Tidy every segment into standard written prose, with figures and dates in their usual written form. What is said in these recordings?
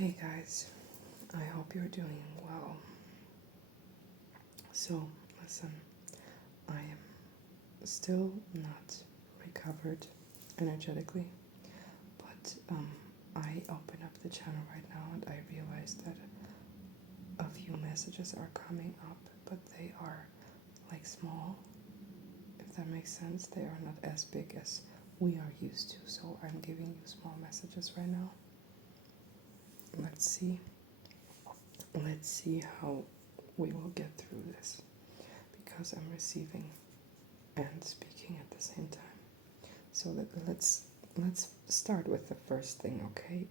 Hey guys, I hope you're doing well. So, listen, I am still not recovered energetically, but I open up the channel right now and I realize that a few messages are coming up, but they are like small, if that makes sense. They are not as big as we are used to, so I'm giving you small messages right now. Let's see how we will get through this, because I'm receiving and speaking at the same time. So let's start with the first thing, okay?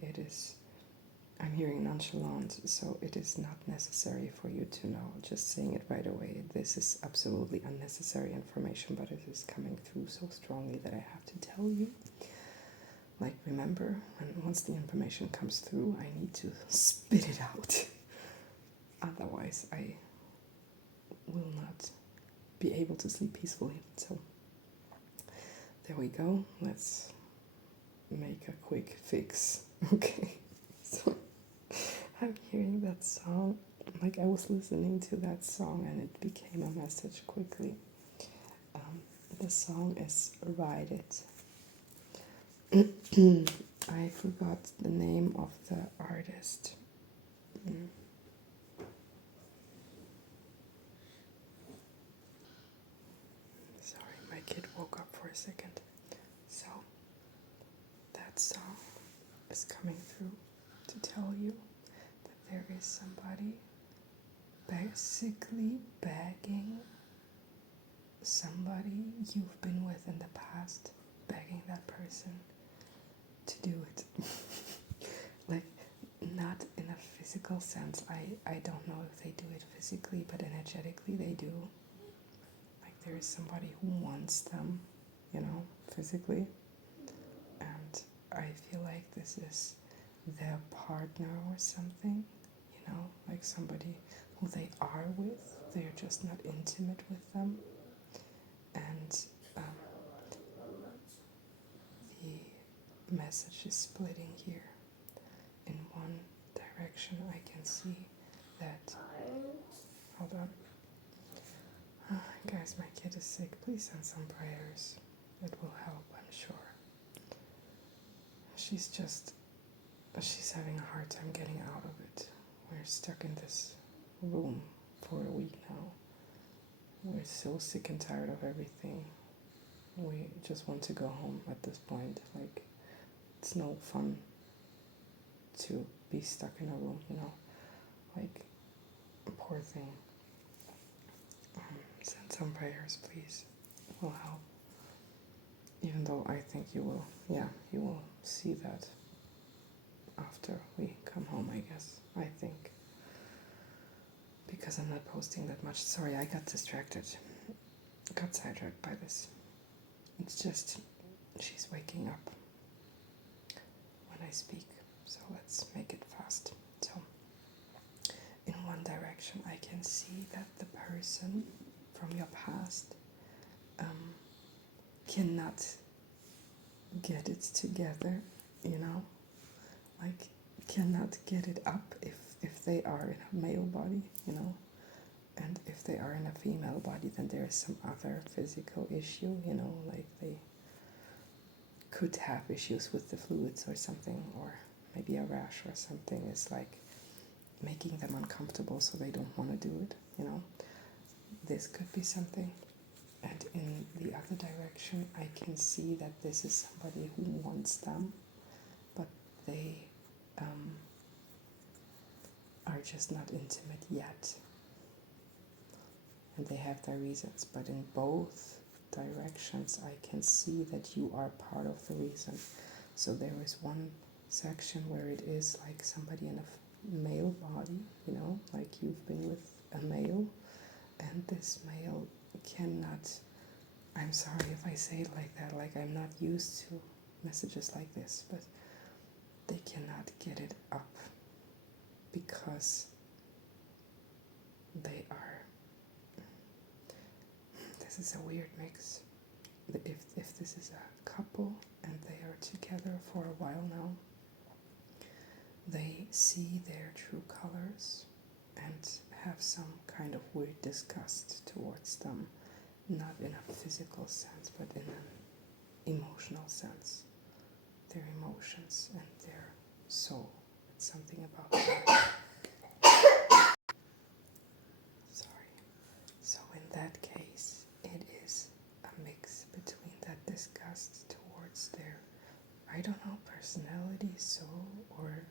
I'm hearing nonchalant, so it is not necessary for you to know. Just saying it right away. This is absolutely unnecessary information, but it is coming through so strongly that I have to tell you. Like, remember, once the information comes through, I need to spit it out. Otherwise, I will not be able to sleep peacefully. So, there we go. Let's make a quick fix. Okay. So, I'm hearing that song. Like, I was listening to that song and it became a message quickly. The song is Ride It. I forgot the name of the artist. Sorry, my kid woke up for a second. So, that song is coming through to tell you that there is somebody basically begging somebody you've been with in the past, begging that person to do it. Like, not in a physical sense. I don't know if they do it physically, but energetically they do. Like, there is somebody who wants them, physically. And I feel like this is their partner or something, like somebody who they are with. They're just not intimate with them. And the message is splitting here. In one direction, I can see that. Hold on. Guys, my kid is sick. Please send some prayers. It will help, I'm sure. She's having a hard time getting out of it. We're stuck in this room for a week now. We're so sick and tired of everything. We just want to go home at this point. Like, it's no fun to be stuck in a room, Like, poor thing. Send some prayers, please. It will help. Even though I think you will see that after we come home, I guess. I think. Because I'm not posting that much. Sorry, I got distracted. Got sidetracked by this. It's just, she's waking up when I speak. So let's make it fast. So, in one direction, I can see that the person from your past cannot get it together, like cannot get it up if they are in a male body, and if they are in a female body, then there is some other physical issue, like they could have issues with the fluids or something, or maybe a rash or something is like making them uncomfortable, so they don't want to do it, This could be something. And in the other direction, I can see that this is somebody who wants them, but they are just not intimate yet. And they have their reasons. But in both directions, I can see that you are part of the reason. So there is one section where it is like somebody in a male body, like you've been with a male, and this male cannot, I'm sorry if I say it like that, like I'm not used to messages like this, but they cannot get it up because they are, this is a weird mix. If this is a couple and they are together for a while now, they see their true colors and have some kind of weird disgust towards them, not in a physical sense, but in an emotional sense. Their emotions and their soul. It's something about that. Sorry. So in that case, it is a mix between that disgust towards their, I don't know, personality, soul, or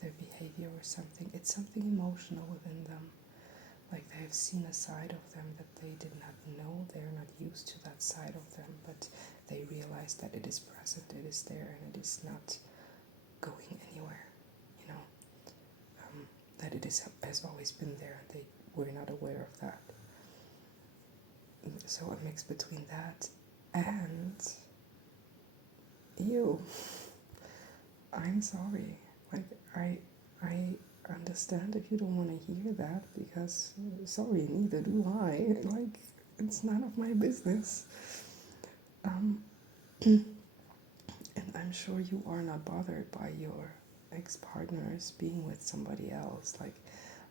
their behavior or something. It's something emotional within them. Like they have seen a side of them that they did not know. They're not used to that side of them, but they realize that it is present, it is there, and it is not going anywhere. You know, that it has always been there, and they were not aware of that. So a mix between that and you. I'm sorry. Like I understand if you don't want to hear that, because sorry, neither do I. Like, it's none of my business. And I'm sure you are not bothered by your ex-partners being with somebody else. Like,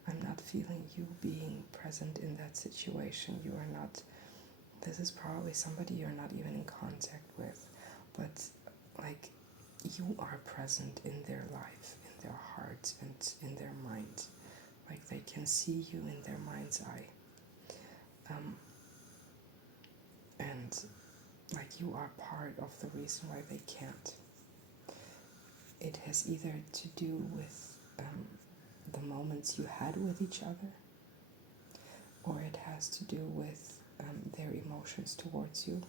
I'm not feeling you being present in that situation. You are not, this is probably somebody you're not even in contact with, but like, you are present in their life, in their heart, and in their mind. Like, they can see you in their mind's eye. And like, you are part of the reason why they can't. It has either to do with the moments you had with each other, or it has to do with their emotions towards you,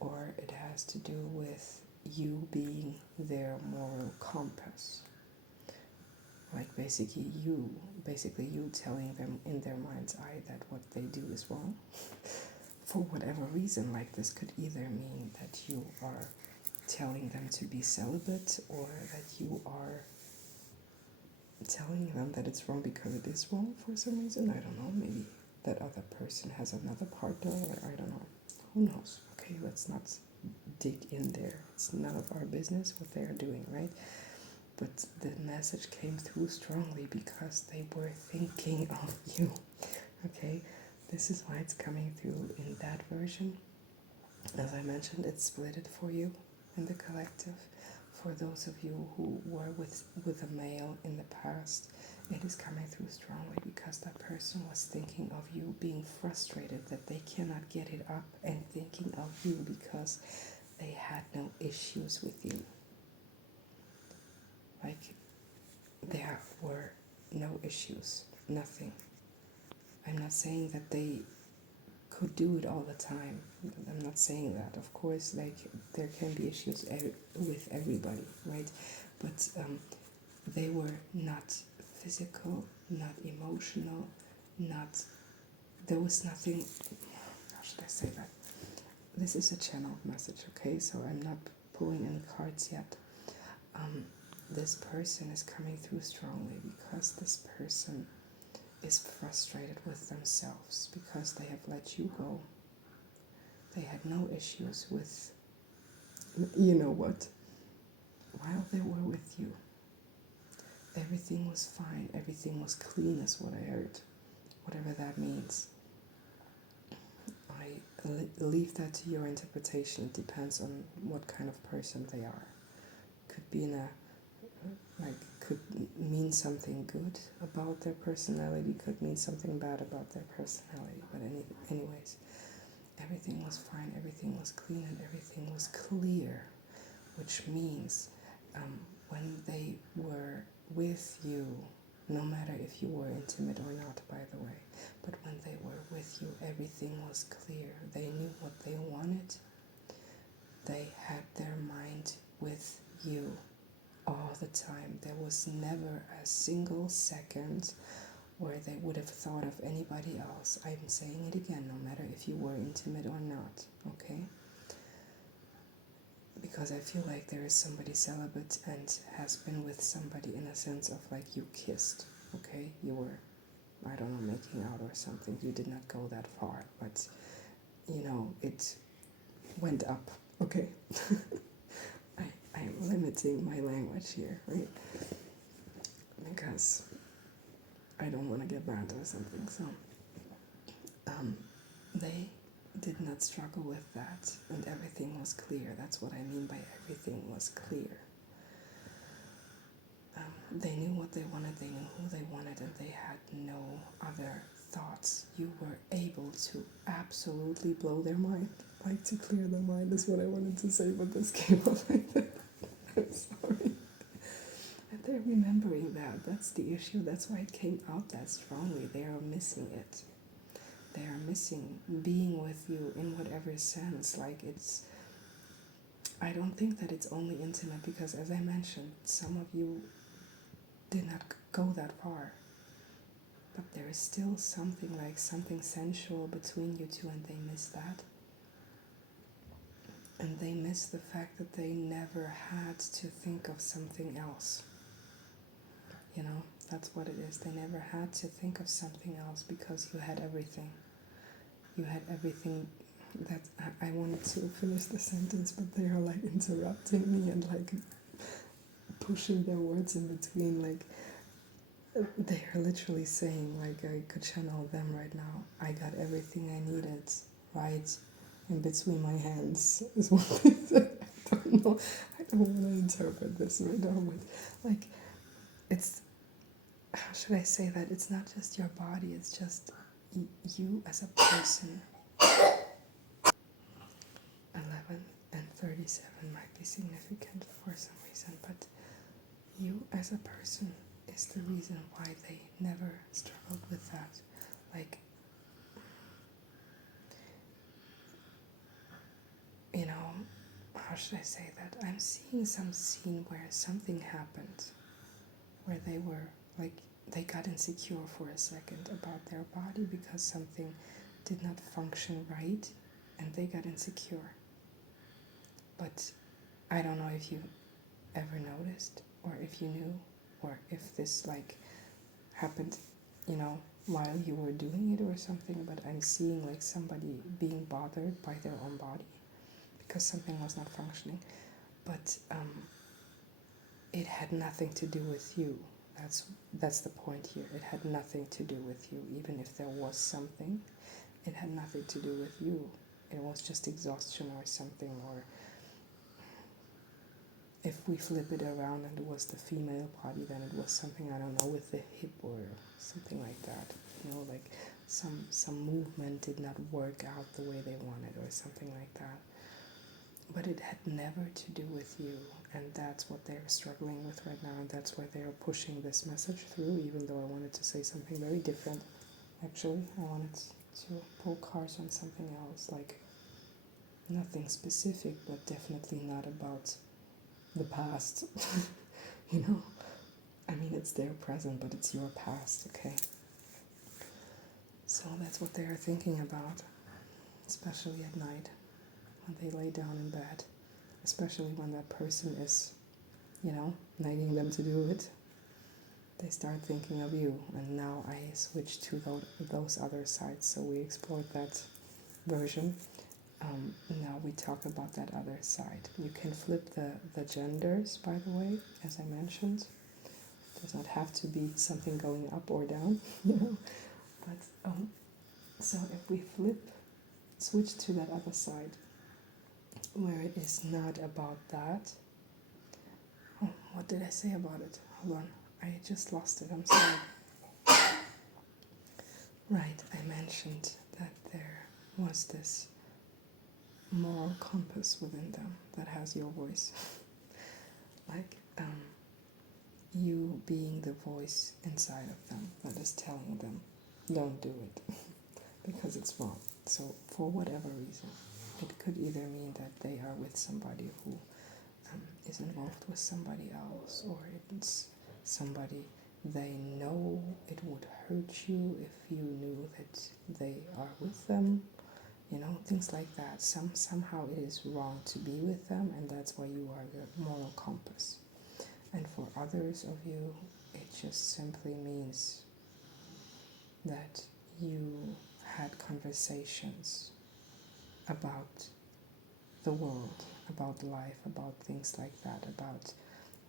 or it has to do with you being their moral compass. Like basically you telling them in their mind's eye that what they do is wrong. For whatever reason, like this could either mean that you are telling them to be celibate, or that you are telling them that it's wrong because it is wrong for some reason. I don't know, maybe that other person has another partner, or I don't know. Who knows? Okay, let's not dig in there. It's none of our business what they're doing, right? But the message came through strongly because they were thinking of you. Okay, this is why it's coming through in that version. As I mentioned, it's split it for you in the collective. For those of you who were with a male in the past, it is coming through strongly because that person was thinking of you, being frustrated that they cannot get it up, and thinking of you because they had no issues with you. Like, there were no issues, nothing. I'm not saying that they could do it all the time. I'm not saying that. Of course, like, there can be issues with everybody, right? But they were not physical, not emotional, not, there was nothing, how should I say that? This is a channeled message, okay? So I'm not pulling any cards yet. This person is coming through strongly because this person is frustrated with themselves because they have let you go. They had no issues with, you know what, while they were with you. Everything was fine, everything was clean is what I heard, whatever that means. I leave that to your interpretation. It depends on what kind of person they are. Could be in a, like, could mean something good about their personality, could mean something bad about their personality, but anyways, everything was fine, everything was clean, and everything was clear, which means when they were with you, no matter if you were intimate or not, by the way, but when they were with you, everything was clear. They knew what they wanted. They had their mind with you all the time. There was never a single second where they would have thought of anybody else. I'm saying it again, no matter if you were intimate or not, okay? Because I feel like there is somebody celibate and has been with somebody in a sense of like you kissed, okay? You were, I don't know, making out or something. You did not go that far, but, you know, it went up, okay? I am limiting my language here, right? because I don't want to get banned or something. So they did not struggle with that, and everything was clear. That's what I mean by everything was clear. They knew what they wanted, they knew who they wanted, and they had no other thoughts. You were able to absolutely blow their mind, like to clear their mind is what I wanted to say, but this came out like that. I'm sorry. And they're remembering that. That's the issue. That's why it came out that strongly. They are missing it. They are missing being with you in whatever sense. Like I don't think that it's only intimate because, as I mentioned, some of you did not go that far. But there is still something like something sensual between you two, and they miss that. And they miss the fact that they never had to think of something else. You know, that's what it is. They never had to think of something else because you had everything. You had everything that I wanted to finish the sentence, but they are like interrupting me and like pushing their words in between. Like they are literally saying, like I could channel them right now. I got everything I needed right in between my hands is what they said. I don't know. I don't want to interpret this right now, but like it's, how should I say that? It's not just your body, it's just you as a person. 11 and 37 might be significant for some reason, but you as a person is the reason why they never struggled with that. Like, you know, how should I say that? I'm seeing some scene where something happened, where they were like, they got insecure for a second about their body because something did not function right, and they got insecure. But I don't know if you ever noticed, or if you knew, or if this like happened, you know, while you were doing it or something, but I'm seeing like somebody being bothered by their own body because something was not functioning. But it had nothing to do with you. That's the point here. It had nothing to do with you. Even if there was something, it had nothing to do with you. It was just exhaustion or something. Or if we flip it around and it was the female body, then it was something, I don't know, with the hip or something like that. You know, like some movement did not work out the way they wanted or something like that. But it had never to do with you, and that's what they're struggling with right now, and that's why they're pushing this message through, even though I wanted to say something very different. Actually, I wanted to pull cards on something else, like nothing specific, but definitely not about the past. You know, I mean, it's their present, but it's your past, okay? So that's what they are thinking about, especially at night when they lay down in bed, especially when that person is, you know, nagging them to do it. They start thinking of you, and now I switch to those other sides. So we explored that version. Now we talk about that other side. You can flip the genders, by the way, as I mentioned. It does not have to be something going up or down, you know. But so if we switch to that other side, where it is not about that. Oh, what did I say about it? Hold on, I just lost it. I'm sorry. Right, I mentioned that there was this moral compass within them that has your voice. Like you being the voice inside of them that is telling them, don't do it because it's wrong. So for whatever reason, it could either mean that they are with somebody who is involved with somebody else, or it's somebody they know it would hurt you if you knew that they are with them, you know, things like that. Somehow it is wrong to be with them, and that's why you are the moral compass. And for others of you, it just simply means that you had conversations about the world, about life, about things like that, about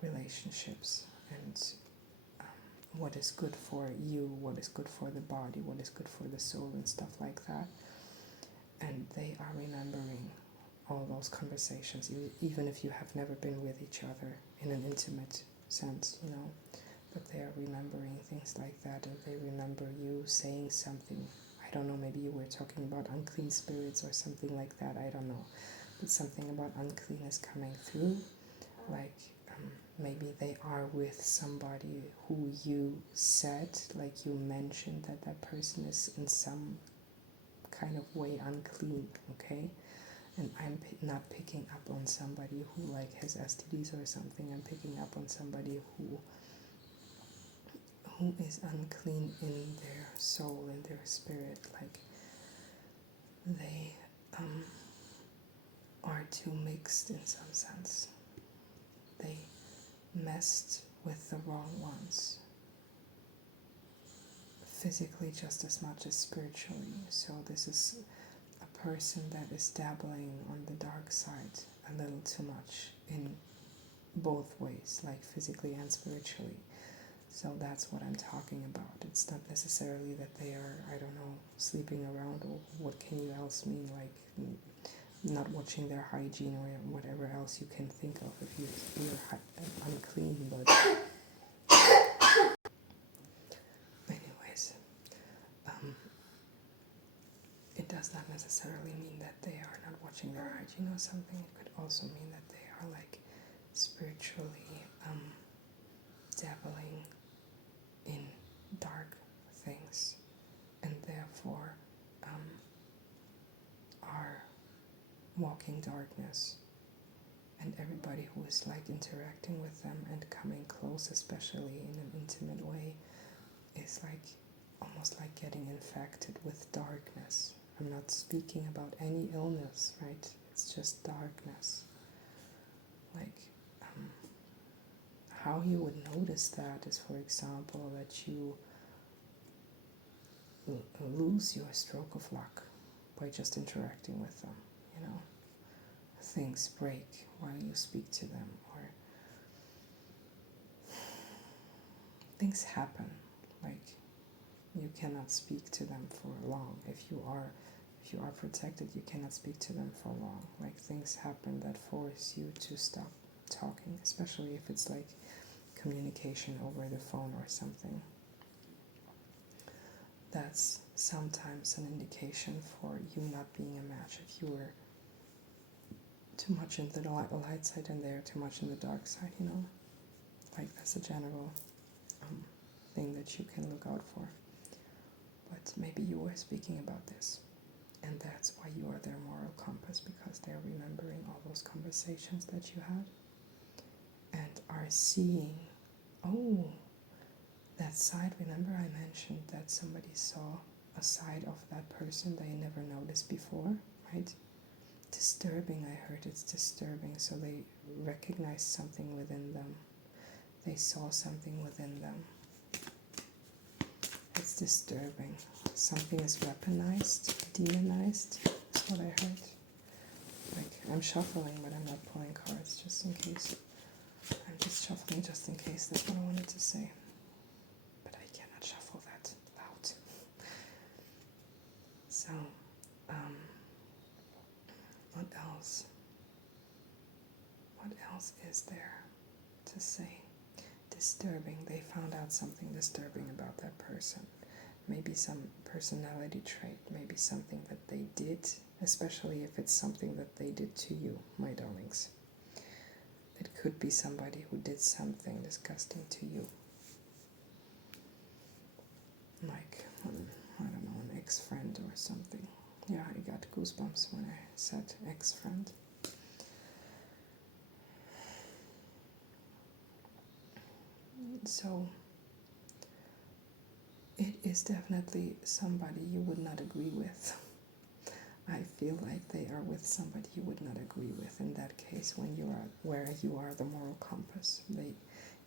relationships, and what is good for you, what is good for the body, what is good for the soul and stuff like that. And they are remembering all those conversations, even if you have never been with each other in an intimate sense, you know. But they are remembering things like that, and they remember you saying something. I don't know, maybe you were talking about unclean spirits or something like that, I don't know. But something about uncleanness coming through, like maybe they are with somebody who you said, like you mentioned that that person is in some kind of way unclean, okay? And I'm not picking up on somebody who like has STDs or something. I'm picking up on somebody who is unclean in their soul, in their spirit, like they are too mixed in some sense. They messed with the wrong ones, physically just as much as spiritually. So this is a person that is dabbling on the dark side a little too much in both ways, like physically and spiritually. So that's what I'm talking about. It's not necessarily that they are, I don't know, sleeping around, or what can you else mean, like not watching their hygiene or whatever else you can think of if you're unclean. But anyways, it does not necessarily mean that they are not watching their hygiene or something. It could also mean that they are like spiritually dabbling in dark things, and therefore are walking darkness. And everybody who is like interacting with them and coming close, especially in an intimate way, is like almost like getting infected with darkness. I'm not speaking about any illness, right? It's just darkness. Like how you would notice that is, for example, that you lose your stroke of luck by just interacting with them, you know. Things break while you speak to them, or things happen, like you cannot speak to them for long. If you are protected, you cannot speak to them for long. Like things happen that force you to stop talking, especially if it's like communication over the phone or something. That's sometimes an indication for you not being a match. If you were too much into the light side and they're too much in the dark side, you know. Like that's a general thing that you can look out for. But maybe you were speaking about this, and that's why you are their moral compass, because they're remembering all those conversations that you had and are seeing, oh, that side. Remember I mentioned that somebody saw a side of that person they never noticed before, right? Disturbing, I heard it's disturbing. So they recognized something within them. They saw something within them. It's disturbing. Something is weaponized, demonized. That's what I heard. Like, I'm shuffling, but I'm not pulling cards, just in case. I'm just shuffling just in case. That's what I wanted to say. But I cannot shuffle that loud. So, what else? What else is there to say? Disturbing. They found out something disturbing about that person. Maybe some personality trait, maybe something that they did, especially if it's something that they did to you, my darlings. It could be somebody who did something disgusting to you. Like, I don't know, an ex-friend or something. Yeah, I got goosebumps when I said ex-friend. So it is definitely somebody you would not agree with. I feel like they are with somebody you would not agree with. In that case, when you are where you are the moral compass,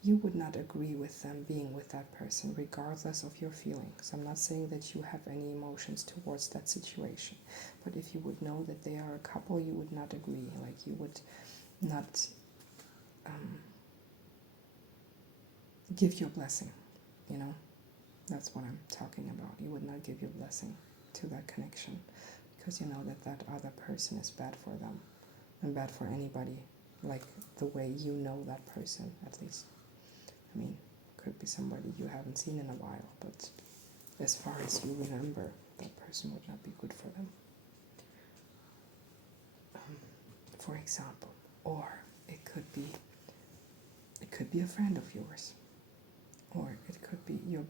you would not agree with them being with that person, regardless of your feelings. I'm not saying that you have any emotions towards that situation, but if you would know that they are a couple, you would not agree. Like you would not give your blessing. you know? That's what I'm talking about. You would not give your blessing to that connection because you know that that other person is bad for them and bad for anybody, like the way you know that person, at least. I mean, could be somebody you haven't seen in a while, but as far as you remember, that person would not be good for them. For example, or it could be a friend of yours, or it could be your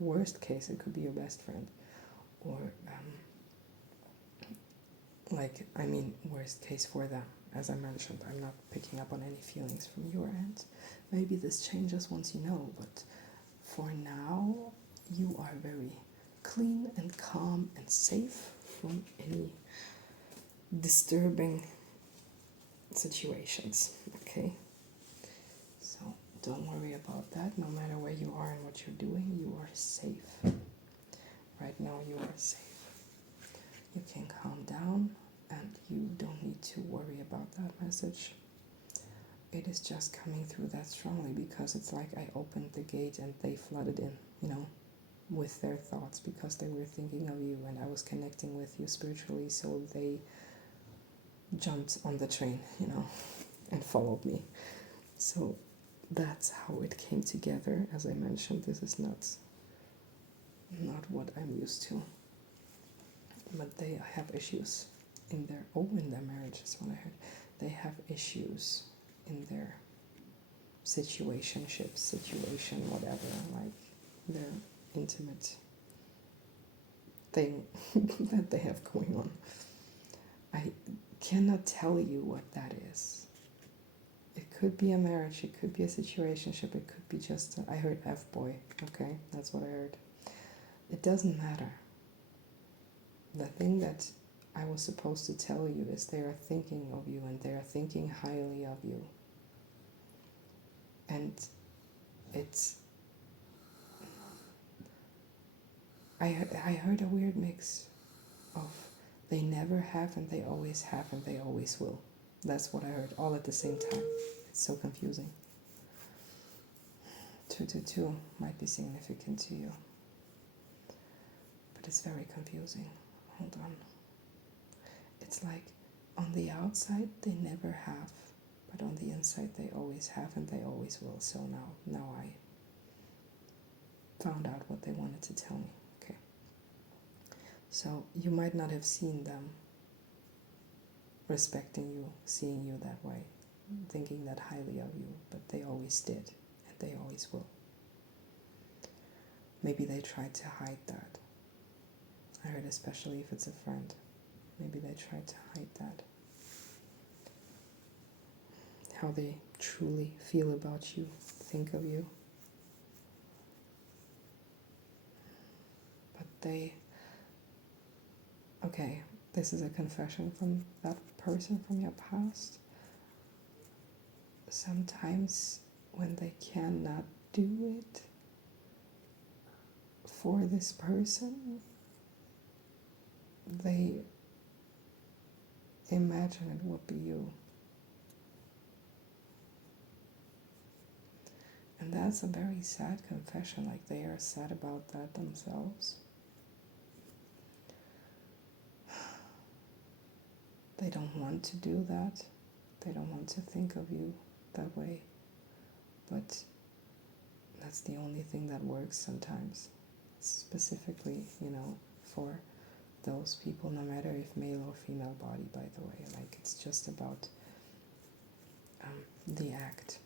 worst case, it could be your best friend, or worst case for them. As I mentioned, I'm not picking up on any feelings from your end. Maybe this changes once you know, but for now you are very clean and calm and safe from any disturbing situations, okay? So don't worry about that. No matter where you are and what you're doing, you are safe. Right now you are safe. You can calm down and you don't need to worry about that message. It is just coming through that strongly because it's like I opened the gate and they flooded in, you know, with their thoughts because they were thinking of you and I was connecting with you spiritually, so they jumped on the train, you know, and followed me. So that's how it came together. As I mentioned, this is not what I'm used to. But they have issues in their marriage is what I heard. They have issues in their situation, whatever, like their intimate thing that they have going on. I cannot tell you what that is. It could be a marriage, it could be a situationship, it could be just I heard F-boy, okay? That's what I heard. It doesn't matter. The thing that I was supposed to tell you is they are thinking of you and they are thinking highly of you. And it's... I heard a weird mix of they never have and they always have and they always will. That's what I heard, all at the same time. It's so confusing. 222 might be significant to you, but it's very confusing. Hold on. It's like on the outside they never have, but on the inside they always have and they always will. So now I found out what they wanted to tell me. Okay. So you might not have seen them respecting you, seeing you that way, thinking that highly of you, but they always did and they always will. Maybe they tried to hide that. I heard especially if it's a friend. Maybe they tried to hide that. How they truly feel about you, think of you. But okay, this is a confession from that person from your past. Sometimes when they cannot do it for this person, they imagine it would be you. And that's a very sad confession, like they are sad about that themselves. They don't want to do that. They don't want to think of you that way. But that's the only thing that works sometimes. Specifically, for those people, no matter if male or female body, by the way. Like, it's just about the act,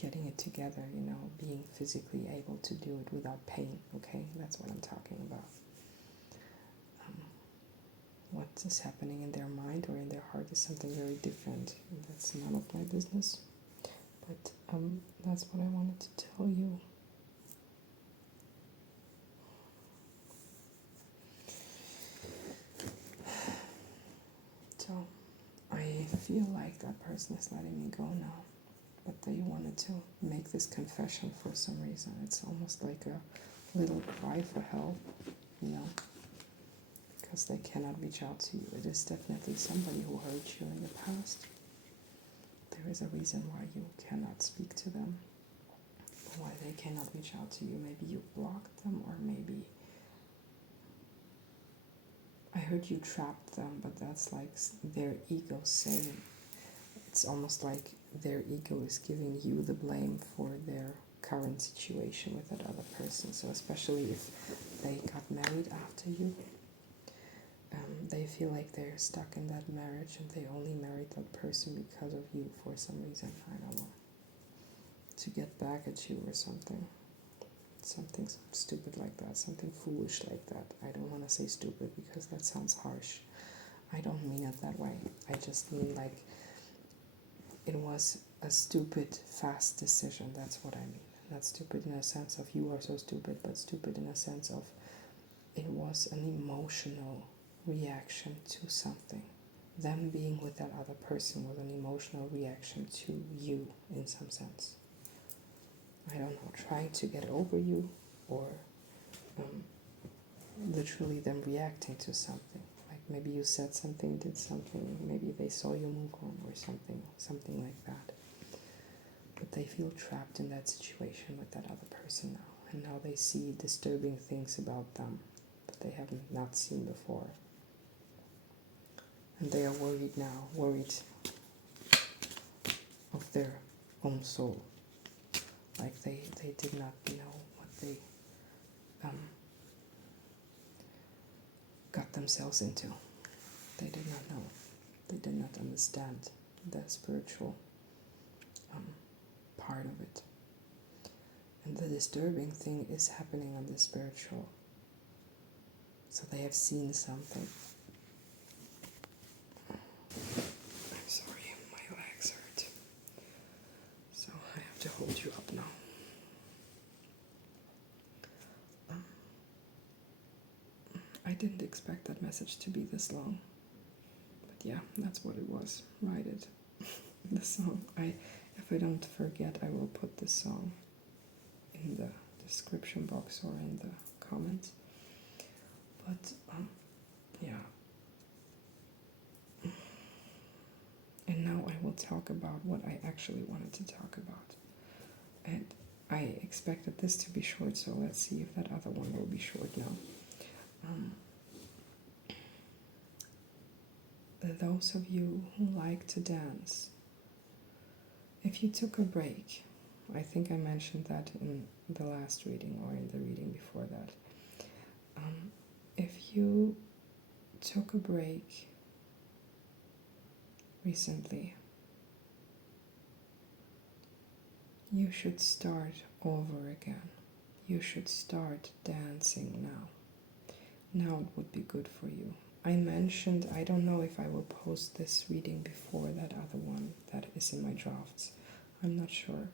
getting it together, being physically able to do it without pain, okay? That's what I'm talking about. What is happening in their mind or in their heart is something very different. That's none of my business. But that's what I wanted to tell you. So I feel like that person is letting me go now, but they wanted to make this confession for some reason. It's almost like a little cry for help, because they cannot reach out to you. It is definitely somebody who hurt you in the past. There is a reason why you cannot speak to them. why they cannot reach out to you. Maybe you blocked them, or maybe I heard you trapped them, but that's like their ego saying. It's almost like their ego is giving you the blame for their current situation with that other person. So especially if they got married after you, they feel like they're stuck in that marriage and they only married that person because of you for some reason. I don't know. To get back at you or something. Something stupid like that. Something foolish like that. I don't want to say stupid because that sounds harsh. I don't mean it that way. I just mean like it was a stupid, fast decision. That's what I mean. Not stupid in a sense of you are so stupid, but stupid in a sense of it was an emotional reaction to something. Them being with that other person was an emotional reaction to you in some sense. I don't know, trying to get over you, or literally them reacting to something. Like maybe you said something, did something, maybe they saw you move on or something like that. But they feel trapped in that situation with that other person now. And now they see disturbing things about them that they have not seen before. And they are worried now, worried of their own soul. Like they did not know what they got themselves into. They did not know. They did not understand the spiritual part of it. And the disturbing thing is happening on the spiritual. So they have seen something. I'm sorry, my legs hurt. So I have to hold you up now. I didn't expect that message to be this long. But yeah, that's what it was. Write it. The song. If I don't forget, I will put this song in the description box or in the comments. But yeah. And now I will talk about what I actually wanted to talk about. And I expected this to be short, so let's see if that other one will be short now. Those of you who like to dance, if you took a break, I think I mentioned that in the last reading or in the reading before that. If you took a break recently, you should start over again. You should start dancing now. Now it would be good for you. I mentioned, I don't know if I will post this reading before that other one that is in my drafts. I'm not sure.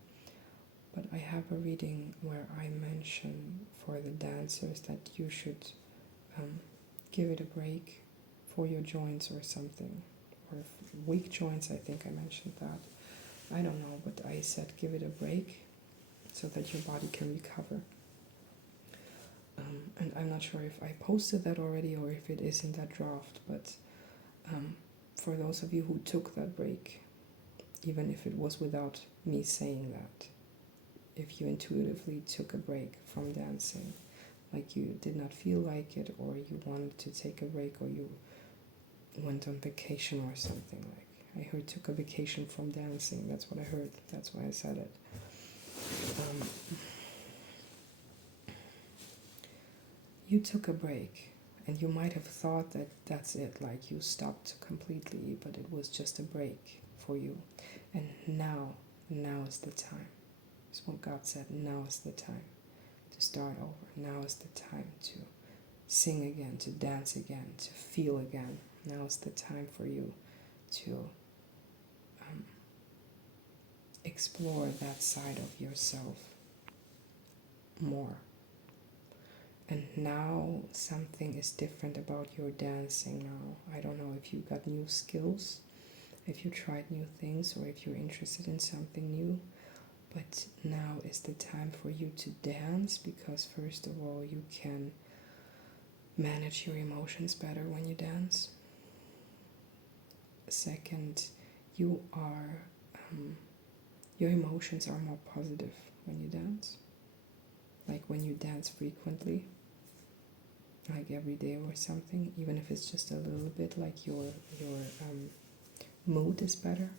But I have a reading where I mention for the dancers that you should give it a break for your joints or something. Or weak joints, I think I mentioned that. I don't know, but I said give it a break so that your body can recover. And I'm not sure if I posted that already or if it is in that draft, but for those of you who took that break, even if it was without me saying that, if you intuitively took a break from dancing, like you did not feel like it, or you wanted to take a break, or you went on vacation or something, like I heard took a vacation from dancing, that's what I heard, that's why I said it. You took a break, and you might have thought that that's it, like you stopped completely, but it was just a break for you. And now is the time. It's what God said, now is the time to start over. Now is the time to sing again, to dance again, to feel again. Now is the time for you to explore that side of yourself more. And now something is different about your dancing now. I don't know if you got new skills, if you tried new things, or if you're interested in something new. But now is the time for you to dance, because first of all, you can manage your emotions better when you dance. Second, your emotions are more positive when you dance? Like when you dance frequently, like every day or something, even if it's just a little bit, like your mood is better.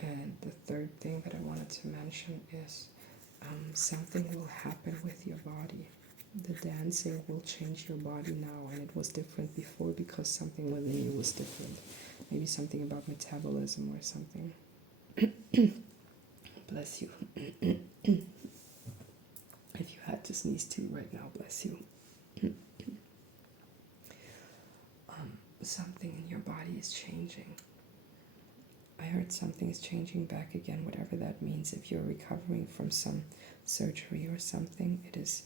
And the third thing that I wanted to mention is something will happen with your body. The dancing will change your body now, and it was different before because something within you was different. Maybe something about metabolism or something. Bless you. If you had to sneeze too right now, bless you. Something in your body is changing. I heard something is changing back again, whatever that means. If you're recovering from some surgery or something, it is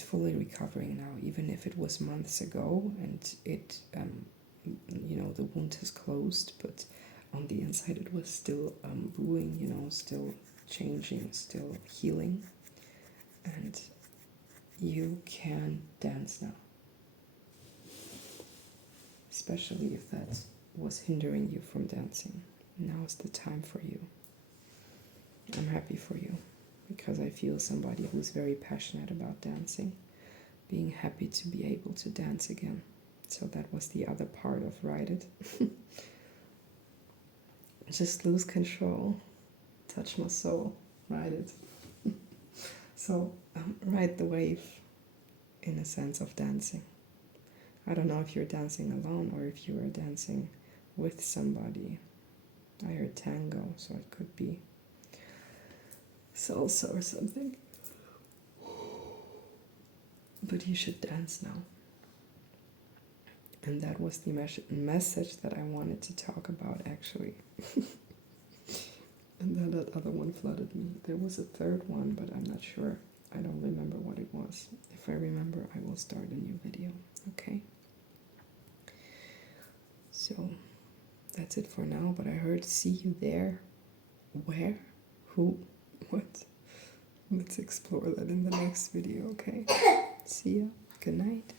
fully recovering now, even if it was months ago and it the wound is closed, but on the inside it was still brewing, still changing, still healing. And you can dance now, especially if that was hindering you from dancing. Now is the time for you. I'm happy for you because I feel somebody who's very passionate about dancing, being happy to be able to dance again. So that was the other part of Ride It. Just lose control, touch my soul, ride it. So ride the wave in a sense of dancing. I don't know if you're dancing alone or if you are dancing with somebody. I heard tango, so it could be salsa or something. But you should dance now. And that was the message that I wanted to talk about, actually. And then that other one flooded me. There was a third one, but I'm not sure. I don't remember what it was. If I remember, I will start a new video, okay? So that's it for now, but I heard see you there. Where? Who? What? Let's explore that in the next video, okay? See ya. Good night.